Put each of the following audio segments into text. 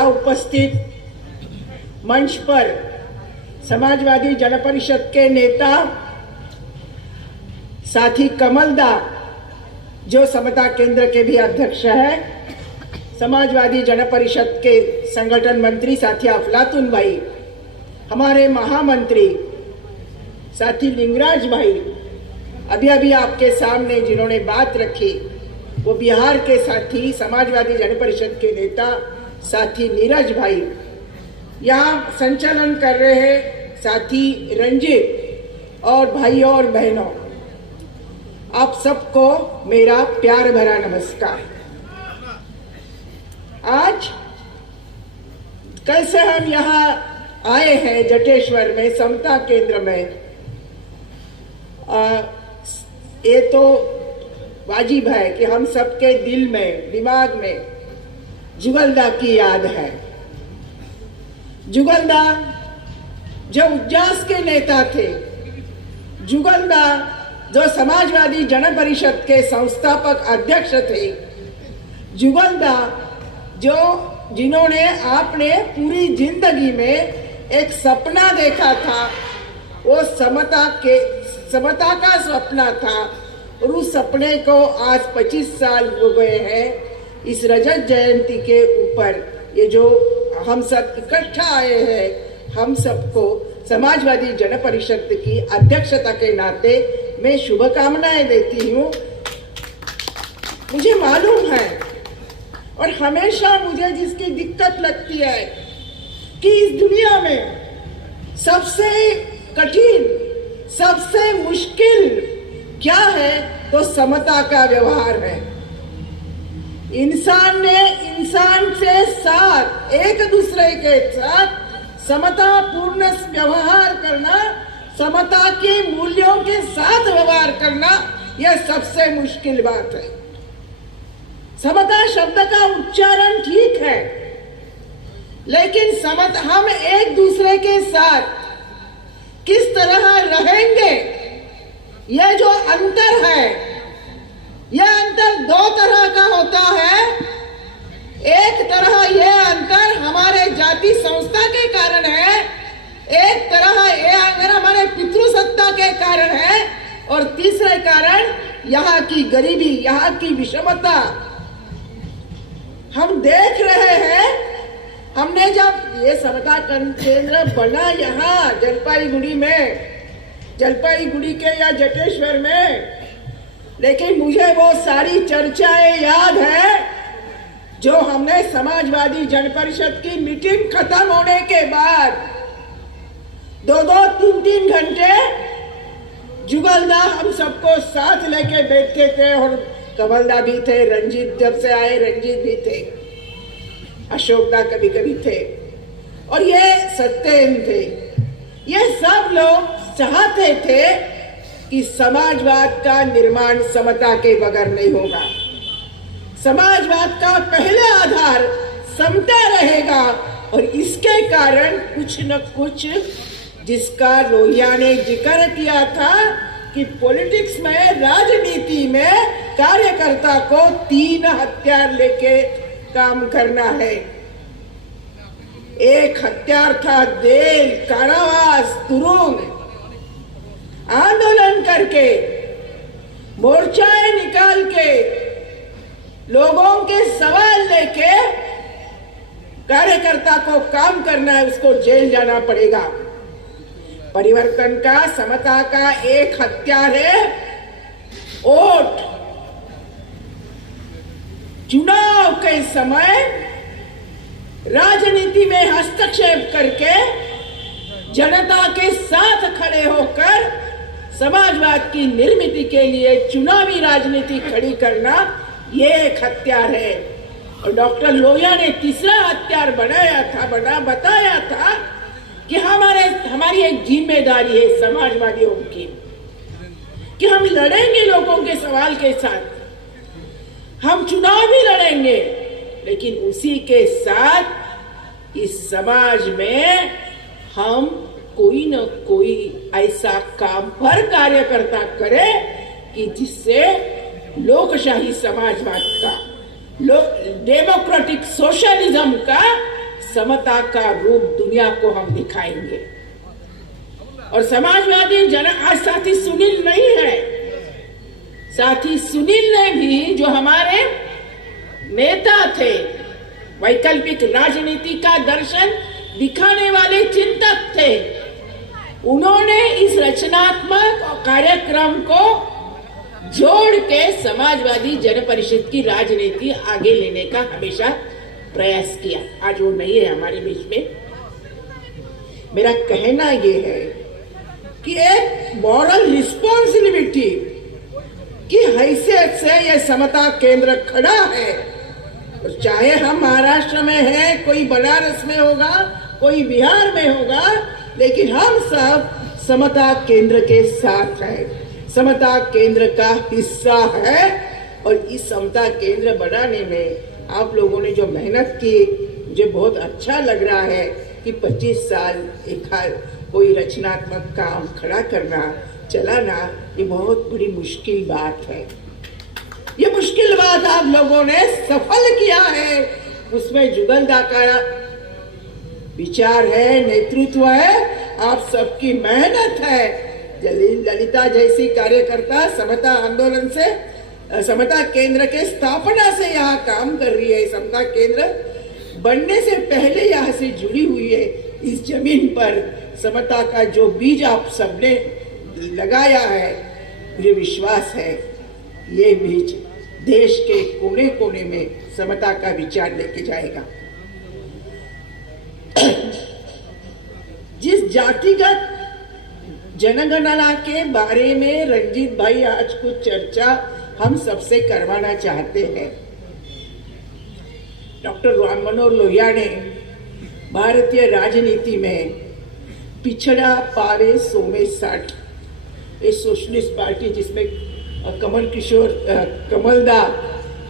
यहाँ उपस्थित मंच पर समाजवादी जन परिषद के नेता साथी कमलदा, जो समता केंद्र के भी अध्यक्ष है, समाजवादी जन परिषद के संगठन मंत्री साथी अफलातून भाई, हमारे महामंत्री साथी लिंगराज भाई, अभी अभी आपके सामने जिन्होंने बात रखी वो बिहार के साथी समाजवादी जन परिषद के नेता साथी नीरज भाई, यहाँ संचालन कर रहे हैं साथी रंजीत, और भाइयों और बहनों, आप सबको मेरा प्यार भरा नमस्कार। आज कैसे हम यहाँ आए हैं जटेश्वर में समता केंद्र में, ये तो वाजिब है कि हम सबके दिल में दिमाग में जुगलदा की याद है। जुगलदा जो उज्जास के नेता थे, जुगलदा जो समाजवादी जन परिषद के संस्थापक अध्यक्ष थे, जुगलदा जो जिन्होंने आपने पूरी जिंदगी में एक सपना देखा था, वो समता का सपना था, और उस सपने को आज 25 साल हो गए हैं। इस रजत जयंती के ऊपर ये जो हम सब इकट्ठा आए हैं, हम सबको समाजवादी जन परिषद की अध्यक्षता के नाते मैं शुभकामनाएं देती हूँ। मुझे मालूम है और हमेशा मुझे जिसकी दिक्कत लगती है कि इस दुनिया में सबसे कठिन, सबसे मुश्किल क्या है, तो समता का व्यवहार है। इंसान ने इंसान से साथ, एक दूसरे के साथ समता पूर्ण व्यवहार करना, समता के मूल्यों के साथ व्यवहार करना, यह सबसे मुश्किल बात है। समता शब्द का उच्चारण ठीक है, लेकिन समता हम एक दूसरे के साथ किस तरह रहेंगे, यह जो अंतर है, यह अंतर दो तरह का होता है। एक तरह यह अंतर हमारे जाति संस्था के कारण है, एक तरह यह अंतर हमारे पितृसत्ता के कारण है, और तीसरे कारण यहाँ की गरीबी, यहाँ की विषमता हम देख रहे हैं। हमने जब ये समता केंद्र बना यहाँ जलपाईगुड़ी में, जलपाईगुड़ी के या जटेश्वर में, लेकिन मुझे वो सारी चर्चाएं याद है जो हमने समाजवादी जन परिषद की मीटिंग खत्म होने के बाद 2-2, 3-3 घंटे जुगलदा हम सबको साथ लेके बैठते थे, और कमलदा भी थे, रंजीत जब से आए रंजीत भी थे, अशोकदा कभी कभी थे, और ये सत्येन थे। ये सब लोग चाहते थे कि समाजवाद का निर्माण समता के बगैर नहीं होगा। समाजवाद का पहला आधार समता रहेगा, और इसके कारण कुछ न कुछ, जिसका लोहिया ने जिक्र किया था कि पॉलिटिक्स में, राजनीति में कार्यकर्ता को 3 हथियार लेके काम करना है। एक हथियार था जेल, कारावास, तुरुंग। आंदोलन करके, मोर्चाएं निकाल के, लोगों के सवाल लेके कार्यकर्ता को काम करना है, उसको जेल जाना पड़ेगा। परिवर्तन का, समता का एक हथियार है वोट। चुनाव के समय राजनीति में हस्तक्षेप करके जनता के साथ खड़े होकर समाजवाद की निर्मिति के लिए चुनावी राजनीति खड़ी करना, ये एक हथियार है। और डॉक्टर लोहिया ने तीसरा हथियार बताया था कि हमारी एक जिम्मेदारी है समाजवादियों की, कि हम लड़ेंगे लोगों के सवाल के साथ, हम चुनाव भी लड़ेंगे, लेकिन उसी के साथ इस समाज में हम कोई न कोई ऐसा काम पर कार्यकर्ता करे कि जिससे लोकशाही समाजवाद का, डेमोक्रेटिक सोशलिज्म का समता का रूप दुनिया को हम दिखाएंगे। और समाजवादी जन आज साथी सुनील नहीं है, साथी सुनील ने भी जो हमारे नेता थे, वैकल्पिक राजनीति का दर्शन दिखाने वाले चिंतक थे, उन्होंने इस रचनात्मक कार्यक्रम को जोड़ के समाजवादी जन परिषद की राजनीति आगे लेने का हमेशा प्रयास किया। आज वो नहीं है हमारे बीच में। मेरा कहना ये है कि एक मॉरल रिस्पॉन्सिबिलिटी की हैसियत से यह समता केंद्र खड़ा है। और चाहे हम महाराष्ट्र में हैं, कोई बनारस में होगा, कोई बिहार में होगा, लेकिन हम सब समता केंद्र के साथ हैं, समता केंद्र का हिस्सा है। और इस समता केंद्र बनाने में आप लोगों ने जो मेहनत की, मुझे बहुत अच्छा लग रहा है कि 25 साल एक कोई रचनात्मक काम खड़ा करना, चलाना, ये बहुत बड़ी मुश्किल बात है। ये मुश्किल बात आप लोगों ने सफल किया है। उसमें जुगलदा का विचार है, नेतृत्व है, आप सबकी मेहनत है। ललिता जैसी कार्यकर्ता समता आंदोलन से, समता केंद्र के स्थापना से यहाँ काम कर रही है। समता केंद्र बनने से पहले यहाँ से जुड़ी हुई है। इस जमीन पर समता का जो बीज आप सबने लगाया है, मुझे विश्वास है ये बीज देश के कोने कोने में समता का विचार लेके जाएगा। जिस जातिगत जनगणना के बारे में रंजीत भाई आज कुछ चर्चा हम सबसे करवाना चाहते हैं। डॉक्टर राम मनोहर लोहिया ने भारतीय राजनीति में पिछड़ा पावे 100 में 60, ये सोशलिस्ट पार्टी जिसमें कमलदा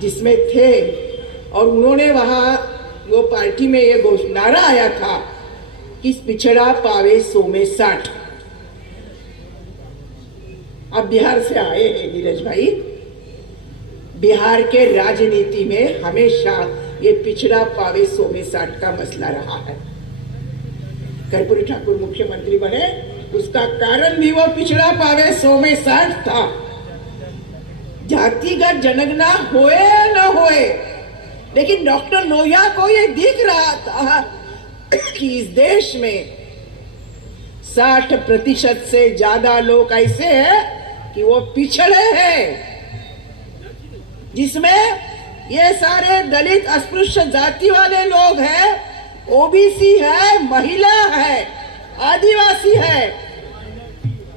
जिसमें थे, और उन्होंने वहां वो पार्टी में ये नारा आया था कि पिछड़ा पावे 100 में 60। अब बिहार से आए हैं नीरज भाई। बिहार के राजनीति में हमेशा ये पिछड़ा पावे 100 में 60 का मसला रहा है। कर्पूरी ठाकुर मुख्यमंत्री बने, उसका कारण भी वो पिछड़ा पावे 100 में 60 था। जातिगत जनगणना होए न होए, लेकिन डॉक्टर लोहिया को ये दिख रहा था कि इस देश में 60% से ज्यादा लोग ऐसे हैं कि वो पिछड़े हैं, जिसमें ये सारे दलित अस्पृश्य जाति वाले लोग हैं, ओबीसी है, महिला है, आदिवासी है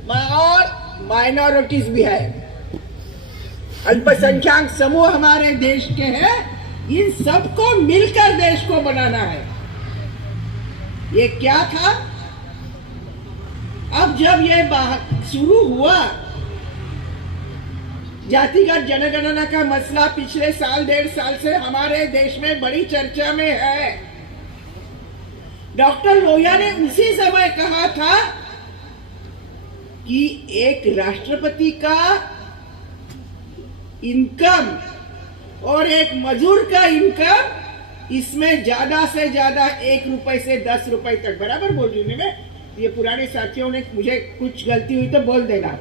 और माइनॉरिटीज भी है, अल्पसंख्यक समूह हमारे देश के हैं। इन सबको मिलकर देश को बनाना है। ये क्या था? अब जब ये शुरू हुआ, जातिगत जनगणना का मसला पिछले साल 1.5 साल से हमारे देश में बड़ी चर्चा में है। डॉक्टर लोहिया ने उसी समय कहा था कि एक राष्ट्रपति का इनकम और एक मजदूर का इनकम, इसमें ज्यादा से ज्यादा 1 रुपए से 10 रुपए तक, बराबर बोल रही हूँ मैं, ये पुराने साथियों ने मुझे कुछ गलती हुई तो बोल देना,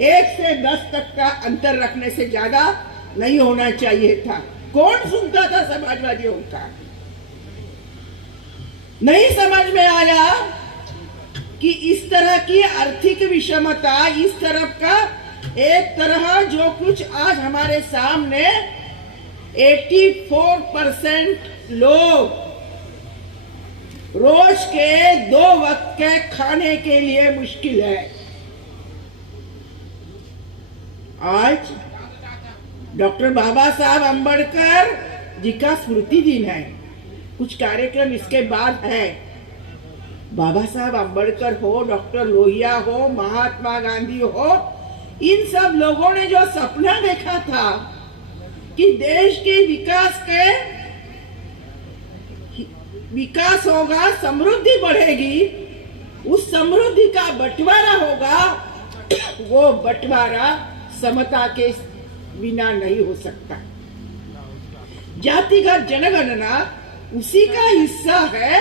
1 से 10 तक का अंतर रखने से ज्यादा नहीं होना चाहिए था। कौन सुनता था समाजवादियों का? नहीं समझ में आया कि इस तरह की आर्थिक विषमता, इस तरफ का एक तरह जो कुछ आज हमारे सामने 84% लोग रोज के 2 वक्त के खाने के लिए मुश्किल है। आज डॉक्टर बाबा साहब अंबेडकर जी का स्मृति दिन है। कुछ कार्यक्रम इसके बाद है। बाबा साहब अंबेडकर हो, डॉक्टर लोहिया हो, महात्मा गांधी हो, इन सब लोगों ने जो सपना देखा था कि देश के विकास होगा, समृद्धि बढ़ेगी, उस समृद्धि का बंटवारा होगा, वो बंटवारा समता के बिना नहीं हो सकता। जातिगत जनगणना उसी का हिस्सा है।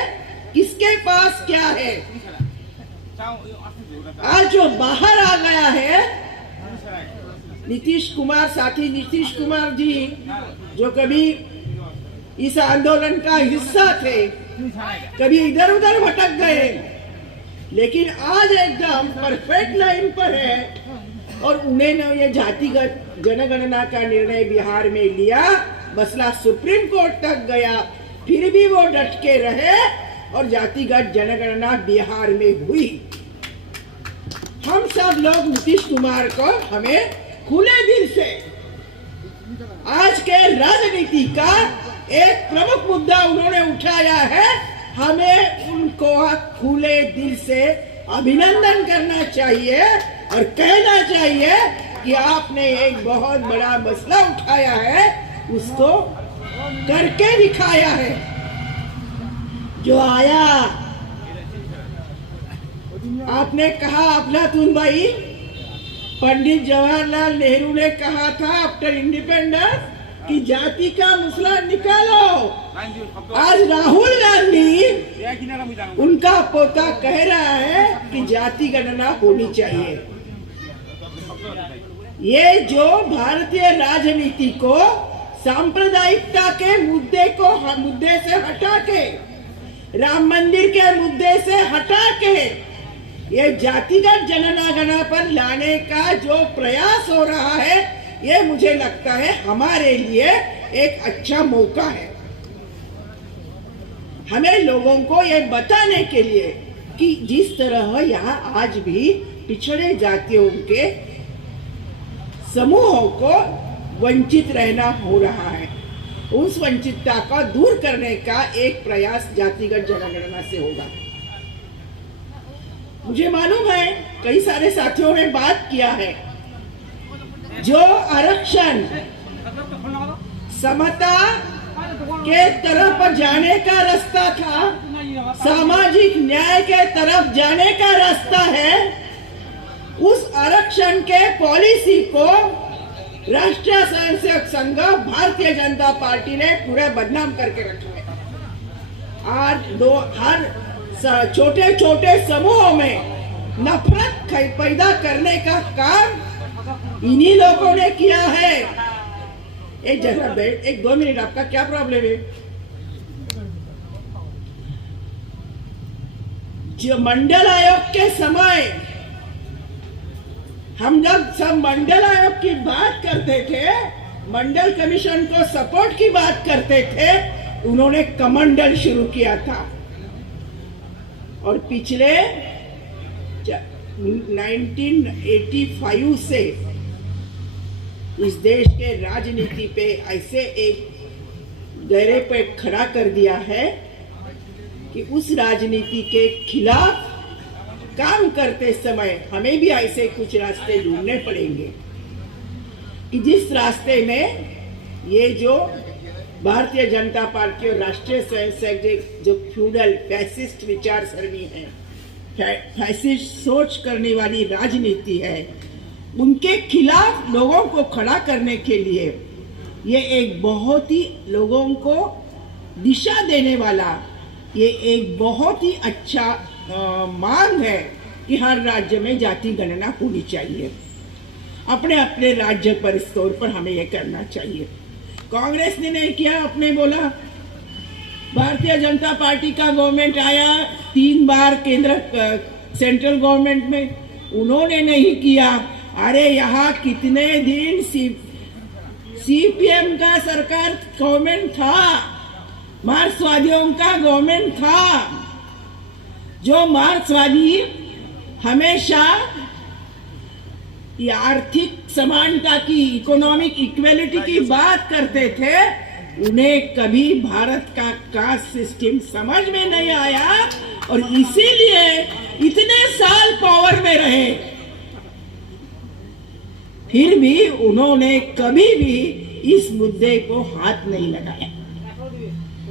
किसके पास क्या है? आज जो बाहर आ गया है नीतीश कुमार, साथी नीतीश कुमार जी, जो कभी इस आंदोलन का हिस्सा थे, कभी इधर उधर भटक गए, लेकिन आज एकदम परफेक्ट लाइन पर है। और उन्हें न ये जातिगत जनगणना का निर्णय बिहार में लिया, मसला सुप्रीम कोर्ट तक गया, फिर भी वो डट के रहे और जातिगत जनगणना बिहार में हुई। हम सब लोग नीतीश कुमार को हमें खुले दिल से आज के राजनीति का एक प्रमुख मुद्दा उन्होंने उठाया है, हमें उनको खुले दिल से अभिनंदन करना चाहिए और कहना चाहिए कि आपने एक बहुत बड़ा मसला उठाया है, उसको करके दिखाया है। जो आया, आपने कहा अफलातून भाई, पंडित जवाहरलाल नेहरू ने कहा था आफ्टर इंडिपेंडेंस कि जाति का मसला निकालो। आज राहुल गांधी, उनका पोता, कह रहा है कि जाति गणना होनी चाहिए। ये जो भारतीय राजनीति को सांप्रदायिकता के मुद्दे से हटा के, राम मंदिर के मुद्दे से हटा के, ये जातिगत जनगणना पर लाने का जो प्रयास हो रहा है, ये मुझे लगता है हमारे लिए एक अच्छा मौका है। हमें लोगों को ये बताने के लिए कि जिस तरह यहाँ आज भी पिछड़े जातियों के समूहों को वंचित रहना हो रहा है, उस वंचितता को दूर करने का एक प्रयास जातिगत जनगणना से होगा। मुझे मालूम है कई सारे साथियों ने बात किया है, जो आरक्षण समता के तरफ जाने का रास्ता था, सामाजिक न्याय के तरफ जाने का रास्ता है, उस आरक्षण के पॉलिसी को राष्ट्रीय स्वयंसेवक संघ भारतीय जनता पार्टी ने पूरे बदनाम करके रखा है। आज हर छोटे छोटे समूहों में नफरत पैदा करने का काम इन्हीं लोगों ने किया है। एक जगह बैठ, 1-2 मिनट, आपका क्या प्रॉब्लम है? जो मंडल आयोग के समय हम जब सब मंडल आयोग की बात करते थे, मंडल कमीशन को सपोर्ट की बात करते थे, उन्होंने कमंडल शुरू किया था। और पिछले 1985 से इस देश के राजनीति पे ऐसे एक दायरे पे खड़ा कर दिया है कि उस राजनीति के खिलाफ काम करते समय हमें भी ऐसे कुछ रास्ते ढूंढने पड़ेंगे कि जिस रास्ते में ये जो भारतीय जनता पार्टी और राष्ट्रीय स्वयंसेवक जो फ्यूडल फैसिस्ट विचारसरणी है, फैसिस्ट सोच करने वाली राजनीति है, उनके खिलाफ लोगों को खड़ा करने के लिए ये एक बहुत ही लोगों को दिशा देने वाला, ये एक बहुत ही अच्छा मांग है कि हर राज्य में जाति गणना होनी चाहिए। अपने अपने राज्य पर स्तर पर हमें ये करना चाहिए। कांग्रेस ने नहीं किया, आपने बोला। भारतीय जनता पार्टी का गवर्नमेंट आया 3 बार केंद्र सेंट्रल गवर्नमेंट में, उन्होंने नहीं किया। अरे यहाँ कितने दिन सीपीएम का सरकार गवर्नमेंट था, मार्क्सवादियों का गवर्नमेंट था, जो मार्क्सवादी हमेशा ये आर्थिक समानता की, इकोनॉमिक इक्वेलिटी की बात करते थे, उन्हें कभी भारत का कास्ट सिस्टम समझ में नहीं आया और इसीलिए इतने साल पावर में रहे। फिर भी उन्होंने कभी भी इस मुद्दे को हाथ नहीं लगाया,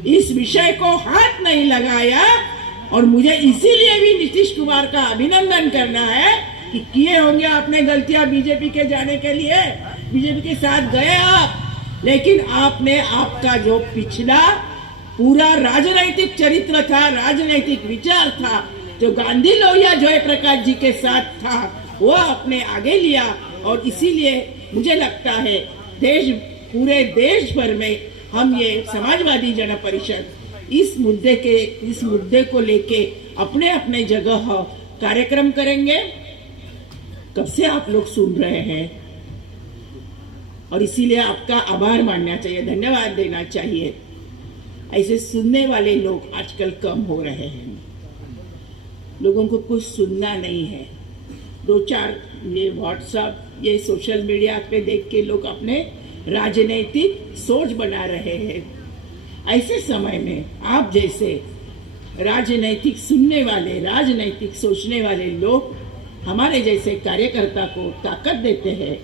इस विषय को हाथ नहीं लगाया। और मुझे इसीलिए भी नीतीश कुमार का अभिनंदन करना है कि किए होंगे आपने गलतियां बीजेपी के जाने के लिए, बीजेपी के साथ गए आप, लेकिन आपने आपका जो पिछला पूरा राजनैतिक चरित्र था, राजनैतिक विचार था, जो गांधी लोहिया जयप्रकाश जी के साथ था, वो अपने आगे लिया। और इसीलिए मुझे लगता है पूरे देश भर में हम ये समाजवादी जन परिषद इस मुद्दे को लेके अपने अपने जगह कार्यक्रम करेंगे। कब से आप लोग सुन रहे हैं और इसीलिए आपका आभार मानना चाहिए, धन्यवाद देना चाहिए। ऐसे सुनने वाले लोग आजकल कम हो रहे हैं, लोगों को कुछ सुनना नहीं है। 2-4 ये व्हाट्सएप, ये सोशल मीडिया पे देख के लोग अपने राजनीतिक सोच बना रहे हैं। ऐसे समय में आप जैसे राजनीतिक सुनने वाले, राजनीतिक सोचने वाले लोग हमारे जैसे कार्यकर्ता को ताकत देते हैं,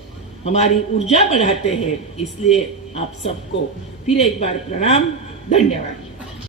हमारी ऊर्जा बढ़ाते हैं। इसलिए आप सबको फिर एक बार प्रणाम, धन्यवाद।